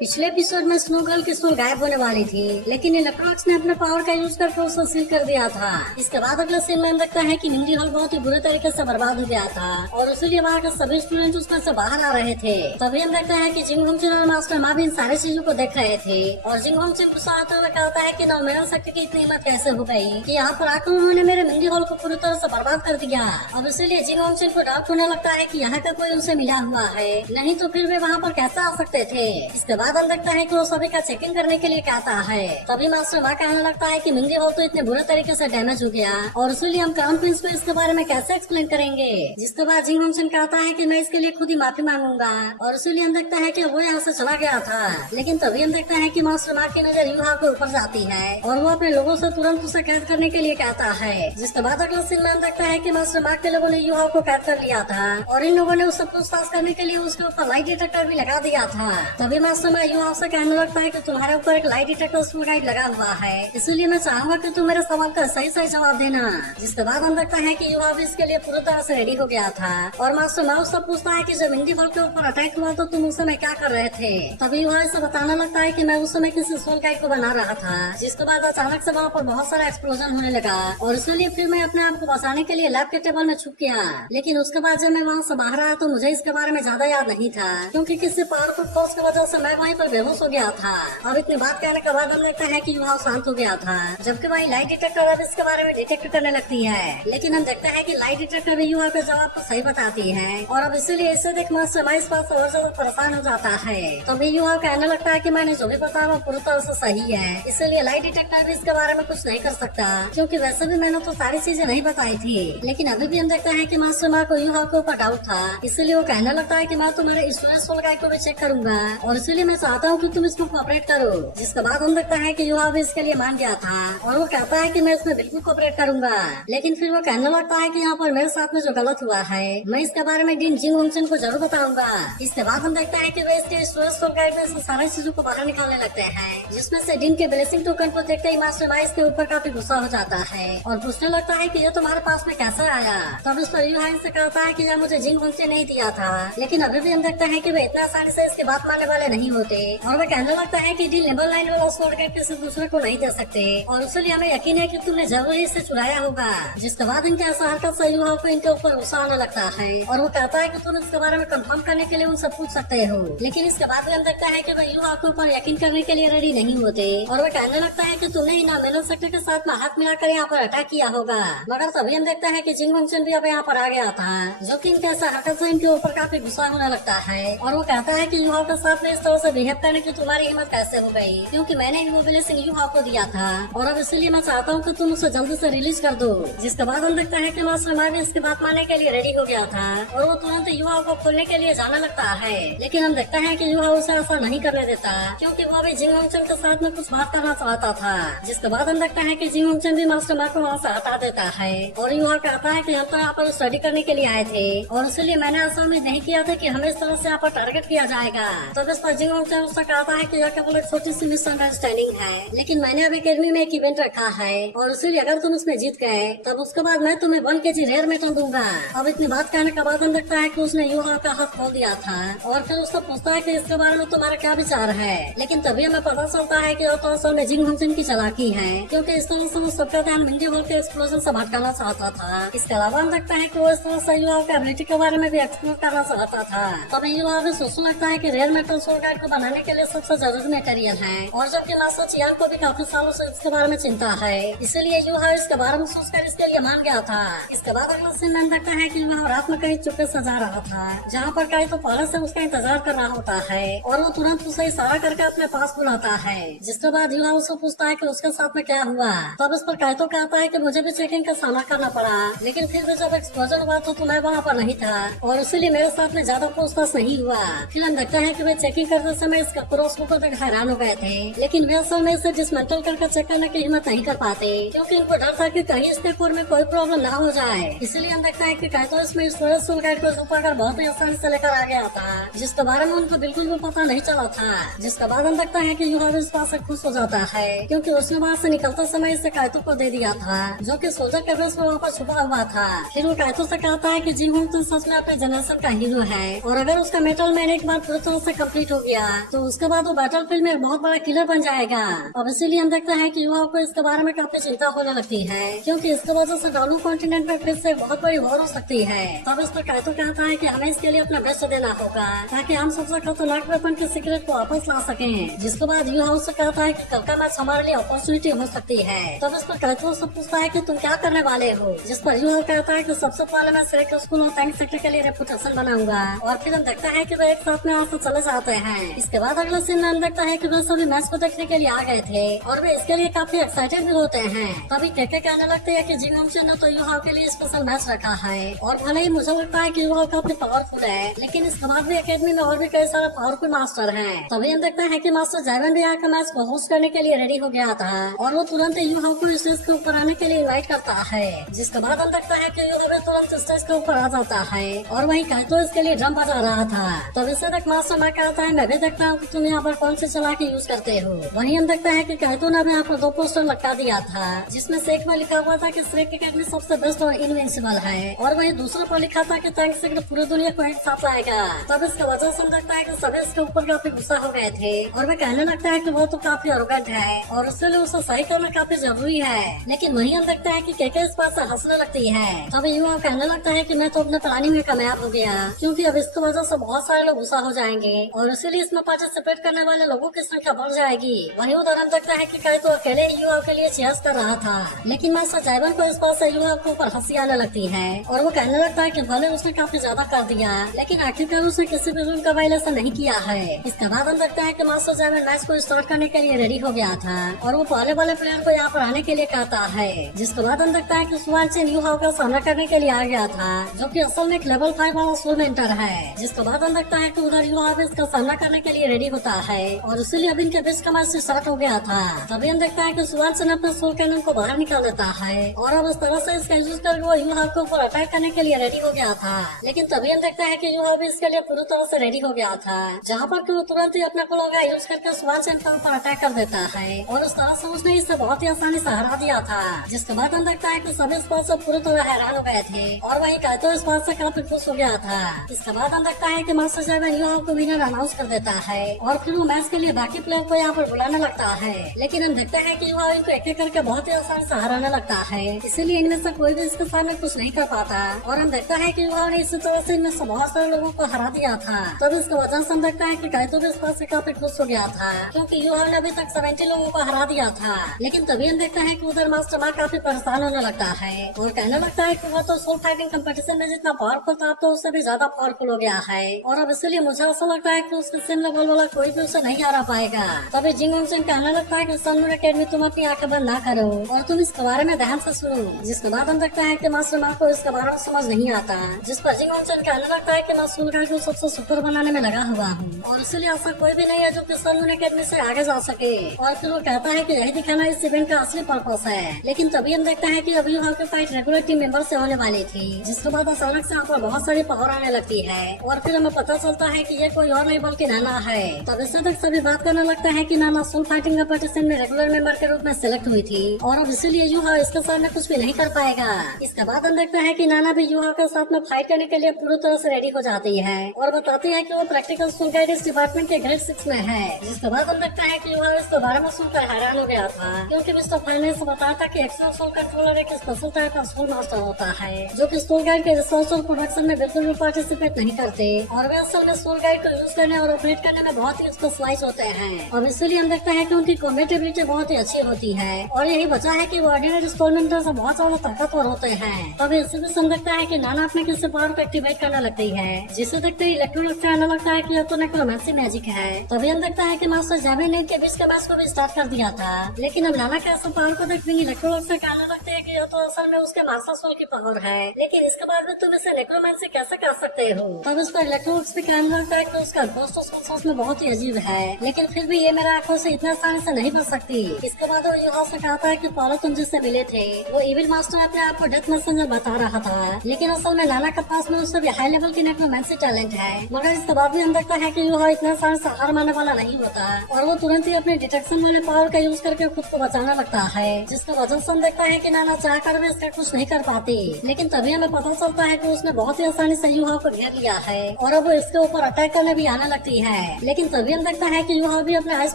पिछले एपिसोड में snow girl की सोल गायब होने वाली थी, लेकिन इलेक्ट्रॉनिक्स ने अपने पावर का यूज करके उसे सील कर दिया था। इसके बाद अगले सीन में लगता है कि मिंडी हॉल बहुत ही बुरे तरीके से बर्बाद हो गया था और इसीलिए वहाँ के सभी स्टूडेंट उसमें से बाहर आ रहे थे। तभी हम देखते हैं कि जिंग होंगचिन और मास्टर मा भी इन सारी चीजों को देख रहे थे और जिंग होंगचिन गुस्सा आते हुए कहता है कि नॉर्मल शक्ति की इतनी हिम्मत कैसे हो गई कि यहाँ पर आकर उन्होंने मेरे मिंडी हॉल को पूरी तरह से बर्बाद कर दिया। अब इसीलिए जिंग होंगचिन को डाउट होने लगता है कि यहाँ का कोई उनसे मिला हुआ है, नहीं तो फिर वे वहाँ पर कैसे आ सकते थे। इसके बाद हम देखते हैं कि सभी का चेकिंग करने के लिए कहता है। तभी मास्टर मा कहने लगता है कि मिंडी हॉल तो इतने बुरे तरीके से डैमेज हो गया और इसीलिए हम क्राउन प्रिंस को इसके बारे में कैसे एक्सप्लेन करेंगे। जिसके बाद जिंग होंगचिन कहता है कि मैं इसके लिए खुद ही माफी मांगूंगा और इसीलिए हम देखते हैं कि वो यहाँ से चला गया था। लेकिन तभी हम देखते हैं कि मास्टर मा की नजर यूहा के ऊपर जाती है और वो अपने लोगों से तुरंत उसे कैद करने के लिए कहता है। जिसके बाद अगले सीन में हम देखते हैं कि मास्टर मा के लोगों ने यूहा को कैद कर लिया था और इन लोगों ने उससे पूछताछ करने के लिए उसके ऊपर लाइट डिटेक्टर भी लगा दिया था। तभी मास्टर मा यूहा से कहने लगता है कि तुम्हारे ऊपर एक लाइट डिटेक्टर स्टूल गाइड लगा हुआ है, इसलिए मैं चाहूंगा कि तुम मेरे सवाल का सही सही जवाब देना। जिसके बाद हम देखते हैं कि युवा भी इसके लिए पूरी तरह से रेडी हो गया था और मास्टर मा उससे पूछता है कि जब मिंडी हॉल के ऊपर अटैक हुआ तो तुम उस समय क्या कर रहे थे। तभी युवा इसे बताने लगता है कि मैं उस समय किसी स्टूल गाइड को बना रहा था। जिसके बाद अचानक से वहाँ पर बहुत सारा एक्सप्लोजन होने लगा और इसलिए फिर मैं अपने आप को बचाने के लिए लैब के टेबल में छुप गया। लेकिन उसके बाद जब मैं वहाँ से बाहर आया तो मुझे इसके बारे में ज्यादा याद नहीं था, क्योंकि किसी पावरफुल फोर्स की वजह से मैं वहीं पर बेहोश हो गया था। अब इतनी बात कहने के बाद हम देखते हैं कि युवा शांत हो गया था, जबकि वही लाइट डिटेक्टर अब इसके बारे में डिटेक्ट करने लगती है। लेकिन हम देखते हैं कि लाइट डिटेक्टर भी युवा के जवाब को सही बताती है और अब इसीलिए इसे देख मास्टर इस बात से और ज्यादा परेशान हो जाता है। तभी युवा कहने लगता है कि मैंने जो भी बताया वो पूरी तरह से सही है, इसलिए लाइट डिटेक्टर भी इसके बारे में कुछ नहीं कर सकता, क्योंकि वैसे भी मैंने तो सारी चीजें नहीं बताई थी। लेकिन अभी भी हम देखते हैं कि मास्टर मा को युवा के ऊपर डाउट था, इसलिए वो कहने लगता है कि मैं तुम्हारे स्टूडेंट सोल गाइड को भी चेक करूंगा और इसीलिए मैं चाहता हूँ कि तुम इसको कोऑपरेट करो। जिसके बाद हम देखता है कि युवा भी इसके लिए मान गया था और वो कहता है कि मैं इसमें बिल्कुल कोऑपरेट करूंगा। लेकिन फिर वो कहने लगता है कि यहाँ पर मेरे साथ में जो गलत हुआ है मैं इसके बारे में डीन जिंग होंगचिन को जरूर बताऊंगा। इसके बाद हम देखते हैं कि वे इसके स्टूडेंट सोल गाइड में से सारी चीजों को बाहर निकालने लगते हैं, जिसमें से डीन के ब्लेसिंग टोकन को देखते ही मास्टर मा इसके ऊपर काफी गुस्सा हो जाता है और पूछने लगता है कि ये तुम्हारे पास में कैसे आया। तब इस पर युहा से कहता है कि यह मुझे जिंग होंगचिन नहीं दिया था। लेकिन अभी भी हम देखते हैं कि वे इतना आसानी से इसकी बात मानने वाले नहीं होते और वे कहने लगता है कि डीन लेवल 9 वाला सोल गाइड किसी दूसरे को नहीं दे सकते और इसलिए हमें यकीन है कि तुमने जरूर ही इसे चुराया होगा। जिसके बाद इनके ऐसा हरकत से युवा को इनके ऊपर गुस्सा आने लगता है और वो कहता है कि तुम इसके बारे में कंफर्म करने के लिए उनसे पूछ सकते हो। लेकिन इसके बाद भी हम देखता है कि वह युवा के ऊपर यकीन करने के लिए रेडी नहीं होते और वह कहने लगता है कि तुमने ही ना मेनल सेक्टर के साथ में हाथ मिलाकर यहाँ पर अटैक किया होगा। मगर तभी हम देखते हैं कि जिंग होंगचिन भी अब यहाँ पर आ गया था, जो कि इनके ऐसा हरकत से इनके ऊपर काफी गुस्सा होने लगता है और वो कहता है कि युवा के साथ में इस तरह से बिहेव करने की तुम्हारी हिम्मत कैसे हो गई, क्योंकि मैंने वो ब्लेसिंग युवा को दिया था और अब इसलिए मैं चाहता हूँ कि तुम उसे जल्दी से रिलीज कर दो। जिसके बाद हम देखते हैं कि मास्टर मा भी इसकी बात मानने के लिए रेडी हो गया था और वो तुरंत युवा को खोलने के लिए जाने लगता है। लेकिन हम देखते हैं कि युवा उसे ऐसा नहीं करने देता, क्योंकि वो भी जिंग होंगचिन के साथ में कुछ बात करना चाहता था। जिसके बाद हम देखते हैं कि जिंग होंगचिन भी मास्टर मा को वहाँ से हटा देता है और युवा कहता है कि हम तो यहाँ पर स्टडी करने के लिए आए थे और इसलिए मैंने ऐसा उम्मीद नहीं किया था कि हमें इस तरह से यहाँ पर टारगेट किया जाएगा। तो इस पर जिंग होंगचिन उससे कहता है कि यह केवल एक छोटी सी मिसअंडरस्टैंडिंग है, लेकिन मैंने अभी अकेडमी में एक इवेंट रखा है और इसीलिए अगर तुम इसमें जीत गए तब उसके बाद मैं तुम्हें 1 kg रेयर मेटल दूंगा। अब इतनी बात कहने के बाद हम देखता है कि उसने युवा का हाथ खोल दिया था और फिर उससे पूछता है कि इसके बारे में तुम्हारा क्या विचार है। लेकिन तभी हमें पता चलता है कि यह तो असल में जिंग होंगचिन की चालाकी है, क्योंकि इस तरह से वो सबका ध्यान मिंडी हॉल के एक्सप्लोजन से भटकाना चाहता था। इसके अलावा हम देखते हैं कि वो इस तरह से युवा के एबिलिटी के बारे में भी एक्सप्लोर करना चाहता था। तभी युवा भी सोचने लगता है कि रेयर मेटल सोल गाइड को बनाने के लिए सबसे जरूरी मटेरियल है और जबकि मास्टर चियान को भी काफी सालों से इसके बारे में चिंता है, इसलिए युवा इसके बारे में सोचकर इसके लिए मान गया था। इसके बाद अगला सीन में देखता है कि वह रात में कहीं चुपके से जा रहा था, जहाँ पर कहीं तो पहले से उसका इंतजार कर रहा होता है और वो तुरंत उसे इशारा करके अपने पास बुलाता है। जिसके बाद युवा उससे पूछता है कि उसके साथ में क्या हुआ। तब इस पर काइतो कहता है कि मुझे भी चेकिंग का सामना करना पड़ा, लेकिन फिर भी जब एक्सप्लोजन हुआ तो मैं वहाँ पर नहीं था और इसीलिए मेरे साथ में ज्यादा पूछताछ नहीं हुआ। फिर हम देखते हैं कि वे चेकिंग करते समय इसका क्रॉस को देख हैरान हो गए थे, लेकिन वे असल में इसे डिसमेंटल करके चेक करने की हिम्मत नहीं कर पाते, क्योंकि इनको डर था कि कहीं इसके कोर में कोई प्रॉब्लम ना हो जाए। इसलिए हम देखते हैं कि काइतो इसमें स्टोरेज सोल गाइड को छुपा कर बहुत ही आसानी से लेकर आ गया था, जिसके बारे में उनको बिल्कुल भी पता नहीं चला था। जिसके बाद हम देखते हैं कि युवा इस बात से खुश हो जाता है, क्योंकि उसने वहाँ से निकलते समय इसे काइतो को दे दिया था, जो कि सोल्जर के बेस में वहाँ पर छुपा हुआ था। फिर वो काइतो से कहता है कि जिंग होंगचिन सच में अपने जनरेशन का हीरो है और अगर उसका मेटल मैन एक बार पूरी तरह से कम्प्लीट हो गया तो उसके बाद वो बैटलफील्ड में बहुत बड़ा किलर बन जाएगा। अब इसीलिए हम देखते हैं कि युवाओं को इसके बारे में काफी चिंता होने लगती है, क्योंकि इसकी वजह से डाउन कॉन्टिनेंट में फिर से बहुत बड़ी वॉर हो सकती है। तब इस पर काइतो कहता है कि हमें इसके लिए अपना बेस्ट देना होगा ताकि हम सबसे खतरनाक वेपन के सीक्रेट को वापस ला सके। जिसके बाद यू हाउस से कहता है कि कल का मैच हमारे लिए अपॉर्चुनिटी हो सकती है। तब इस पर काइतो से पूछता है कि तुम क्या करने वाले हो, जिस पर यू कहता है कि सबसे पहले मैं सिरेक स्कूल और टैंक सेक्टर के लिए रेपुटेशन बनाऊंगा। और फिर हम देखते हैं कि वे एक साथ में यहाँ से चले जाते हैं। इसके बाद अगले सीन में हम देखता है कि वे सभी मैच को देखने के लिए आ गए थे और वे इसके लिए काफी एक्साइटेड भी होते हैं। तभी केके कहने लगते हैं कि जिंगोंगचन ने तो यूहाओ के लिए स्पेशल मैच रखा है और भले ही मुझे लगता है कि यूहाओ काफी पावरफुल है, लेकिन इसके बाद भी एकेडमी में और भी कई सारे पावरफुल मास्टर हैं। तभी हम देखते हैं कि मास्टर जैवन भी आकर मैच को होस्ट करने के लिए रेडी हो गया था और वो तुरंत यूहाओ को स्टेज के ऊपर आने के लिए इन्वाइट करता है। जिसके बाद हम देखते हैं कि यूहाओ तुरंत स्टेज के ऊपर आ जाता है और वहीं काइतो इसके लिए ड्रम बजा रहा था। तब इसे तक मास्टर मैं कहता है मैं भी देखता हूँ कि तुम यहाँ पर कौन से चला के यूज करते हो। वहीं हम देखते हैं कि काइतो ने भी यहाँ पर 2 पोस्टर लटका दिया था, जिसमें से एक में लिखा हुआ था कि श्रेक एकेडमी सबसे बेस्ट और इनविंसिबल है और वहीं दूसरे पर लिखा था कि टैंक सेक्टर पूरी दुनिया को एक साथ लाएगा। तब इसके वजह से हम देखता है कि सभी इसके ऊपर काफी गुस्सा हो गए थे और वे कहने लगता है कि वो तो काफी अरोगेंट है और उसके लिए उसे सही करना काफी जरूरी है। लेकिन वहीं हम देखता है कि केके इस बात से हंसने लगती है। तब यूं कहने लगता है कि मैं तो अपने प्लानिंग में कामयाब हो गया, क्योंकि अब इसकी वजह से बहुत सारे लोग गुस्सा हो जाएंगे और इसीलिए इसमें पार्टिसिपेट करने वाले लोगों की संख्या बढ़ जाएगी। वहीं उधर हम देखता है कि काइतो अकेले युवा के लिए चेयर्स कर रहा था, लेकिन मास्टर जैवन को इस बात से युवा के ऊपर हंसी आने लगती है और वो कहने लगता है कि भले उसने काफी ज्यादा कर दिया, लेकिन आखिरकार उसने किसी भी रूल का वायलेशन नहीं किया है। इसके बाद हम देखता है कि मास्टर जैवन मैच को स्टार्ट करने के लिए रेडी हो गया था और वो पहले वाले प्लेयर को यहाँ पर आने के लिए कहता है। जिसके बाद हम देखता है कि सुवान चेन युवा का सामना करने के लिए आ गया था, जो कि असल में एक लेवल 5 वाला सोल मेंटर है। जिसके बाद हम देखता है कि उधर युवा इसका सामना करने के लिए रेडी होता है और इसीलिए अब इनके बीच का मैच स्टार्ट हो गया था। तभी हम देखता है कि सुवान चेन अपने सोल कैनन को बाहर निकाल देता है और अब इस तरह से इसका यूज कर वो युवा के ऊपर अटैक करने के लिए रेडी हो गया था। लेकिन तभी हम देखता है कि युवा भी इसके लिए पूरी तरह से रेडी हो गया था, जहाँ पर वो तुरंत ही अपने कोलोगा यूज करके सुवान चेन के ऊपर अटैक कर देता है और उस तरह से उसने इसे बहुत ही आसानी से हरा दिया था। जिसके बाद हम देखता है कि सभी इस बात से पूरी तरह हैरान हो गए थे और वही काइतो इस बात से काफी खुश हो गया था। इसके बाद हम देखता है कि मास्टर जैवन युवा को विनर अनाउंस कर देता है और फिर वो मैच के लिए बाकी प्लेयर को यहाँ पर बुलाने लगता है। लेकिन हम देखते हैं कि युवा इनको एक एक करके बहुत ही आसानी से हराने लगता है, इसीलिए इनमें से कोई भी इसके सामने कुछ नहीं कर पाता और हम देखता है कि युवा ने इसी तरह से इनमें से बहुत सारे लोगों को हरा दिया था। तब इसकी वजह से हम देखता है कि काइतो भी इस बात से काफी खुश हो गया था, क्योंकि युवा ने अभी तक 70 लोगों को हरा दिया था। लेकिन तभी हम देखते हैं कि उधर मास्टर माँ काफी परेशान होने लगता है और कहने लगता है कि वो तो सोल फाइटिंग कंपटीशन में जितना पावरफुल था अब तो उससे भी ज्यादा पावरफुल हो गया है और अब इसलिए मुझे ऐसा लगता है कि उसके सेम लेवल वाला कोई भी उसे नहीं हरा पाएगा। तभी जिंगोंगचन कहने लगता है कि सनमून एकेडमी तुम अपनी आंखें बंद ना करो और तुम इसके बारे में ध्यान से सुनो। जिसके बाद हम देखते हैं कि मास्टर माँ को इसके बारे में समझ नहीं आता, जिस पर जिंगोंगचन कहने लगता है कि मैं सोल गाइड को सबसे सुपर बनाने में लगा हुआ हूँ और इसलिए ऐसा कोई भी नहीं है जो कि सनमून एकेडमी से आगे जा सके। और फिर वो कहता है कि यही दिखाना इस इवेंट का असली पर्पस है। लेकिन तभी हम देखते हैं कि अभी युवा की फाइट रेगुलर टीम मेंबर से होने वाली थी, जिसके बाद अचानक से यहाँ पर बहुत सारी पावर आने लगती है और फिर हमें पता चलता है कि ये कोई और नहीं बल्कि नाना है। तब इससे तक सभी बात करने लगता है कि नाना सोल फाइटिंग कंपटीशन में रेगुलर मेंबर के रूप में सिलेक्ट हुई थी और अब इसीलिए युवा इसके सामने कुछ भी नहीं कर पाएगा। इसके बाद हम देखते हैं कि नाना भी युवा के साथ में फाइट करने के लिए पूरी तरह से रेडी हो जाती है और बताती है कि वो प्रैक्टिकल सोल गाइड इस डिपार्टमेंट के ग्रेड 6 में है। जिसके बाद हम देखते हैं कि युवा इसके बारे में सुनकर हैरान हो गया था, क्योंकि मिस्टर फाइनेंस बताया था कि एक्सटर्नल सोल कंट्रोलर एक स्पेशल टाइप का सोल मास्टर होता है जो कि सोल गाइड के रिसर्च और प्रोडक्शन में बिल्कुल भी पार्टिसिपेट नहीं करते और वे असल में सोल गाइड को यूज करने और ऑपरेट करने में बहुत ही स्पेशलाइज होते हैं। और इसीलिए हम देखते हैं कि उनकी कॉम्बेटेबिलिटी बहुत ही अच्छी होती है और यही वजह है कि वो ऑर्डिनरी स्टोलमेंटर से बहुत ज्यादा ताकतवर होते हैं। तब इससे भी हम देखता है कि नाना अपने किसी पावर को एक्टिवेट करने लगती है, जिसे देखते ही इलेक्ट्रॉनिक से आने लगता है कि यह तो नेक्रोमेंसी मैजिक है। तभी हम देखता है कि मास्टर जैविन ने इनके बीच के मैच को भी स्टार्ट कर दिया था, लेकिन अब नाना के ऐसे पावर को देखते ही इलेक्ट्रॉनिक से कहने लगते हैं कि यह तो असल में उसके मास्टर सोल की पावर है, लेकिन इसके बाद भी तुम इसे नेक्रोमेंसी कैसे कर सकते हो। तब इस पर इलेक्ट्रॉनिक्स भी कहने लगता है कि उसका दोस्त कॉन्सेप्ट में बहुत ही अजीब है, लेकिन फिर भी ये मेरे आंखों से इतना आसानी से नहीं बच सकती। इसके बाद वो युवा से कहता है कि पहले तुम जिससे मिले थे वो इविल मास्टर अपने आप को डेथ मैसेंजर बता रहा था, लेकिन असल में नाना के पास में उससे भी हाई लेवल की नेक्रोमेंसी टैलेंट है। मगर इसके बाद भी हम देखता है कि युवा इतना आसानी से हार मानने वाला नहीं होता और वो तुरंत ही अपने डिटेक्शन वाले पावर का यूज करके खुद को बचाने लगता है, जिसका वजह से हम देखता है कि नाना चाह कर भी इसका कुछ नहीं कर पाती। लेकिन तभी हमें पता चलता है कि उसने बहुत ही आसानी से युवा को घेर लिया है और अब वो इसके ऊपर अटैक करने भी आने लगती है। है, लेकिन तभी हम देखता है कि युहा भी अपने आइस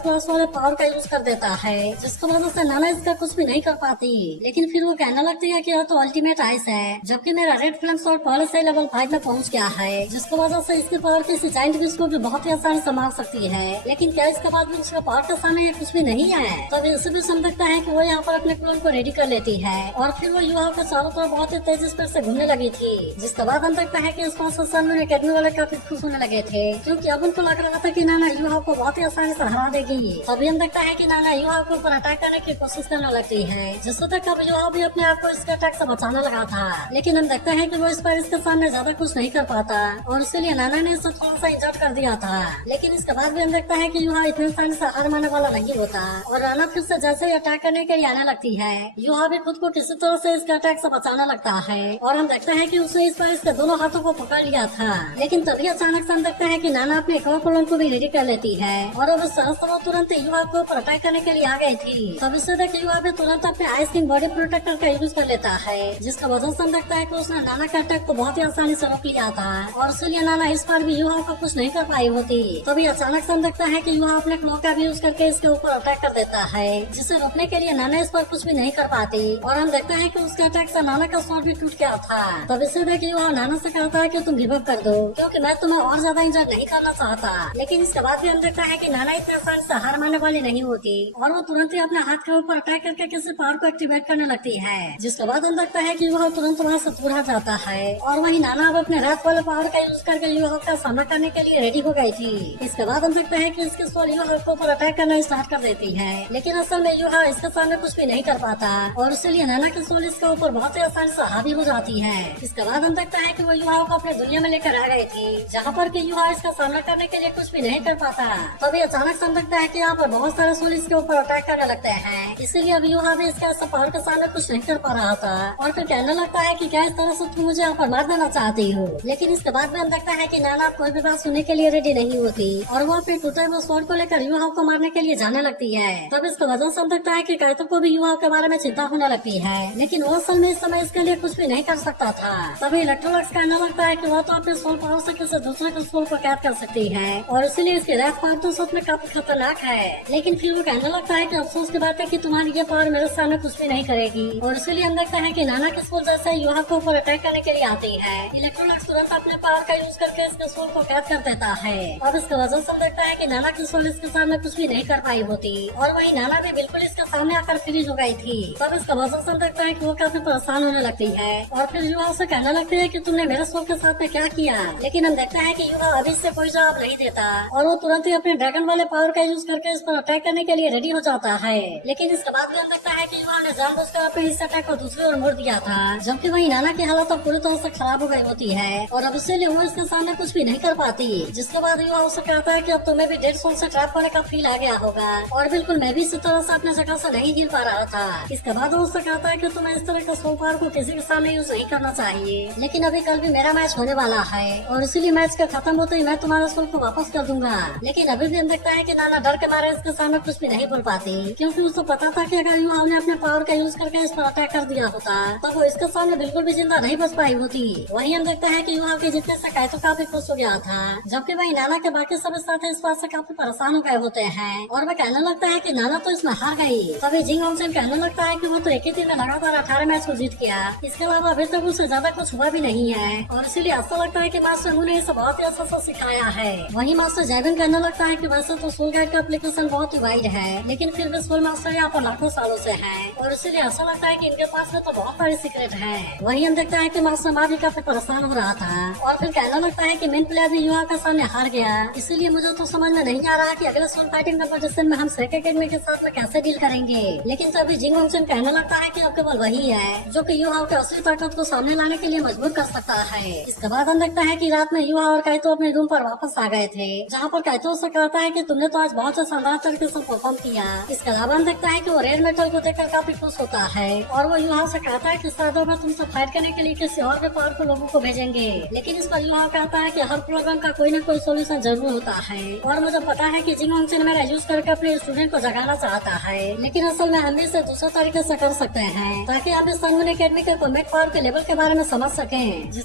प्लस वाले पावर का यूज कर देता है, जिसकी वजह से नाना इसका कुछ भी नहीं कर पाती। लेकिन फिर वो कहने लगती है कि यह तो अल्टीमेट आइस है, जबकि मेरा रेड फ्लेम स्वॉर्ड पहले से लेवल 5 में पहुंच गया है, जिसकी वजह से इसकी पावर किसी जाइंट बीस्ट को भी बहुत ही आसानी से मार सकती है। लेकिन क्या इसके बाद भी उसका पावर के सामने ये कुछ भी नहीं है? तभी उसे भी समझ सकता है कि वो यहाँ पर अपने क्लोन को रेडी कर लेती है और फिर वो युवा के चारों तरफ बहुत ही तेजी से घूमने लगी थी, जिसके बाद हम देखता है कि इस बात से सामने अकेडमी वाले काफी खुश होने लगे थे, क्योंकि अब उनको लग रहा था कि नाना युवा को बहुत ही आसानी से हरा देगी। तभी हम देखता है कि नाना युवा के ऊपर अटैक करने की कोशिश करने लगती है, जिससे तक अब युवा भी अपने आप को इसके अटैक से बचाने लगा था। लेकिन हम देखते हैं कि वो इस बार इसके सामने ज्यादा कुछ नहीं कर पाता और इसलिए नाना ने इसे थोड़ा सा इंजर्ड कर दिया था। लेकिन इसके बाद भी हम देखता है कि युवा इतनी आसानी से हार मानने वाला नहीं होता और राना फिर से जैसे ही अटैक करने के लिए आने लगती है, युवा भी खुद को किसी तरह से इसके अटैक से बचाने लगता है और हम देखते हैं कि उसने इस बार इसके दोनों हाथों को पकड़ लिया था। लेकिन तभी अचानक से हम देखते हैं कि नाना अपने एक और क्लोन को भी रेडी कर लेती है और अब इस तरह से वो तुरंत युवा के ऊपर अटैक करने के लिए आ गई थी। तब इससे देख युवा भी तुरंत अपने आइस किंग बॉडी प्रोटेक्टर का यूज कर लेता है, जिसका वजह से हम देखता है कि उसने नाना के अटैक को बहुत ही आसानी से रोक लिया था और इसलिए नाना इस बार भी युवा को कुछ नहीं कर पाई होती। तभी अचानक से हम देखता है कि युवा अपने क्लो का भी यूज करके इसके ऊपर अटैक कर देता है, जिसे रोकने के लिए नाना इस पर कुछ भी नहीं कर पाती और हम देखते हैं कि उसके अटैक से नाना का स्वॉर्ड भी टूट गया था। तब इसे देख युवा नाना से कहता है कि तुम गिव अप कर दो, क्योंकि मैं तुम्हें और ज्यादा इंजर नहीं करना चाहता। लेकिन इसके बाद भी हम देखता है कि नाना इतने आसानी से हार मानने वाली नहीं होती और वो तुरंत ही अपने हाथ के ऊपर अटैक करके किसी पावर को एक्टिवेट करने लगती है, जिसके बाद हम देखता है कि युवा तुरंत वहाँ से दूर आ जाता है और वही नाना अब अपने रात वाले पावर का यूज करके युवा का सामना करने के लिए रेडी हो गई थी। इसके बाद हम देखते हैं कि इसके सोल युवा के ऊपर अटैक करना स्टार्ट कर देती है, लेकिन असल में युवा इसके सामने कुछ भी नहीं कर पाता और इसलिए नाना की सोल इसके ऊपर बहुत ही आसानी से हावी हो जाती है। इसके बाद हम देखते हैं कि वो युवा को अपने दुनिया में लेकर आ गई थी, जहाँ पर कि युवा इसका सामना करने के लिए कुछ भी नहीं कर पाता। तभी अचानक से हम देखते हैं कि यहाँ पर बहुत सारे सोल इसके ऊपर अटैक करने लगते हैं, इसीलिए अब युवा भी इसका पावर के सामने कुछ नहीं कर पा रहा था और फिर कहने लगता है कि क्या इस तरह से तुम मुझे यहाँ पर मार देना चाहती हो। लेकिन इसके बाद में हम देखता है कि नाना कोई भी बात सुनने के लिए रेडी नहीं होती और वो अपने टूटे हुए स्वॉर्ड को लेकर युवा को मारने के लिए जाने लगती है। तब इसकी वजह से हम देखता है कि काइतो को भी युवा के बारे में चिंता होने लगती है, लेकिन वो असल में इस समय इसके लिए कुछ भी नहीं कर सकता था। तभी इलेक्ट्रोलक्स कहने लगता है कि वो तो अपने सोल पावर से किसी दूसरे के सोल को कैद कर सकती है और इसीलिए इसकी रैथ पावर तो सच में काफी खतरनाक है। लेकिन फिर वो कहने लगता है कि अफसोस की बात है कि तुम्हारी ये पावर मेरे सामने कुछ भी नहीं करेगी और इसीलिए हम देखते हैं कि नाना के सोल जैसे युवा के ऊपर अटैक करने के लिए आती है। इलेक्ट्रोलक्स तुरंत अपने पावर का यूज करके इसके सोल को कैद कर देता है और इसकी वजह से हम देखता है कि नाना की सोल इसके सामने कुछ भी नहीं कर पाई होती और वही नाना भी बिल्कुल इसके सामने आकर फ्रीज हो गई थी। तब इसका वजह से हम देखता है कि वो काफी परेशान होने लगती है और फिर युवा उसे कहने लगती है कि तुमने मेरे सोल के साथ में क्या किया। लेकिन हम देखते हैं कि युवा अभी से कोई जवाब नहीं देता और वो तुरंत ही अपने ड्रैगन वाले पावर का यूज करके इस पर अटैक करने के लिए रेडी हो जाता है। लेकिन इसके बाद भी हम देखता है कि युवा ने जानबूझकर अपने इस अटैक को दूसरी ओर मोड़ दिया था, जबकि वही नाना की हालत अब पूरी तरह से खराब हो गई होती है और अब इसीलिए वो इसके सामने कुछ भी नहीं कर पाती। जिसके बाद युवा उसे कहता है कि अब तुम्हें भी डेड सोल से ट्रैप होने का फील आ गया होगा और बिल्कुल मैं भी इसी तरह से अपने जगह से नहीं हिल पा रहा था। इसके बाद वो उससे कहता है कि तुम्हें इस तरह का सोल पावर को किसी के सामने यूज नहीं करना चाहिए, लेकिन अभी कल भी मेरा मैच होने वाला है और इसीलिए मैच का खत्म होते ही मैं तुम्हारे सोल को वापस कर दूंगा। लेकिन अभी भी हम देखता है कि नाना डर के मारे इसके सामने कुछ भी नहीं बोल पाती, क्योंकि उसको पता था कि अगर युवा ने अपने पावर का यूज करके इस पर अटैक कर दिया होता तब वो इसके सामने बिल्कुल भी जिंदा नहीं बच पाई होती। वही हम देखते हैं कि युवा के जितने से काइतो काफी खुश हो गया था, जबकि वही नाना के बाकी सब साथी इस बात से काफी परेशान हो गए होते हैं और वह कहने लगता है कि नाना तो इसमें हार गई। तभी जिंग होंगसेन कहने लगता है कि वो तो एक ही दिन में लगातार 18 मैच को जीत गया, इसके अलावा अभी तक उससे ज्यादा कुछ हुआ भी नहीं है और इसीलिए ऐसा लगता है कि मास्टर ने इसे बहुत ही अच्छा से सिखाया है। वही मास्टर जैविन कहने लगता है कि वैसे तो सोल गाइड का एप्लीकेशन बहुत ही वाइड है, लेकिन फिर भी सोल मास्टर यहाँ पर लाखों सालों से है और इसीलिए ऐसा लगता है कि इनके पास में तो बहुत सारी सीक्रेट है। वही हम देखता है कि मास्टर माँ भी काफी परेशान हो रहा था और फिर कहने लगता है कि मेन प्लेयर भी युवा के सामने हार गया, इसीलिए मुझे तो समझ में नहीं आ रहा कि अगले सोल फाइटिंग कंपटीशन में हम सेक एकेडमी के साथ में कैसे डील करेंगे। लेकिन तभी जिंग होंगसेन कहने लगता है कि अब केवल वही है जो कि युवा के असली ताकत को सामने लाने के लिए मजबूर कर सकता है। इसके बाद हम देखता है कि रात में युवा और काइतो अपने रूम पर वापस आ गए थे, जहाँ पर काइतो से कहता है कि तुमने तो आज बहुत से शानदार तरीके से परफॉर्म किया। इसके अलावा हम देखता है कि वो रेड मेटल को देखकर काफी खुश होता है और वो युवा से कहता है कि शायद में तुमसे फाइट करने के लिए किसी और भी पावरफुल लोगों को भेजेंगे। लेकिन इस पर युवा कहता है कि हर प्रॉब्लम का कोई न कोई सोल्यूशन जरूर होता है और मुझे पता है कि जिंग होंगसेन मेरा यूज करके अपने स्टूडेंट को जगाना चाहता है, लेकिन असल में हम इसे दूसरे तरीके से कर सकते हैं ताकि आप इस संगुन एकेडमी के कॉम्बैट पावर के लेवल के बारे में समझ सकें।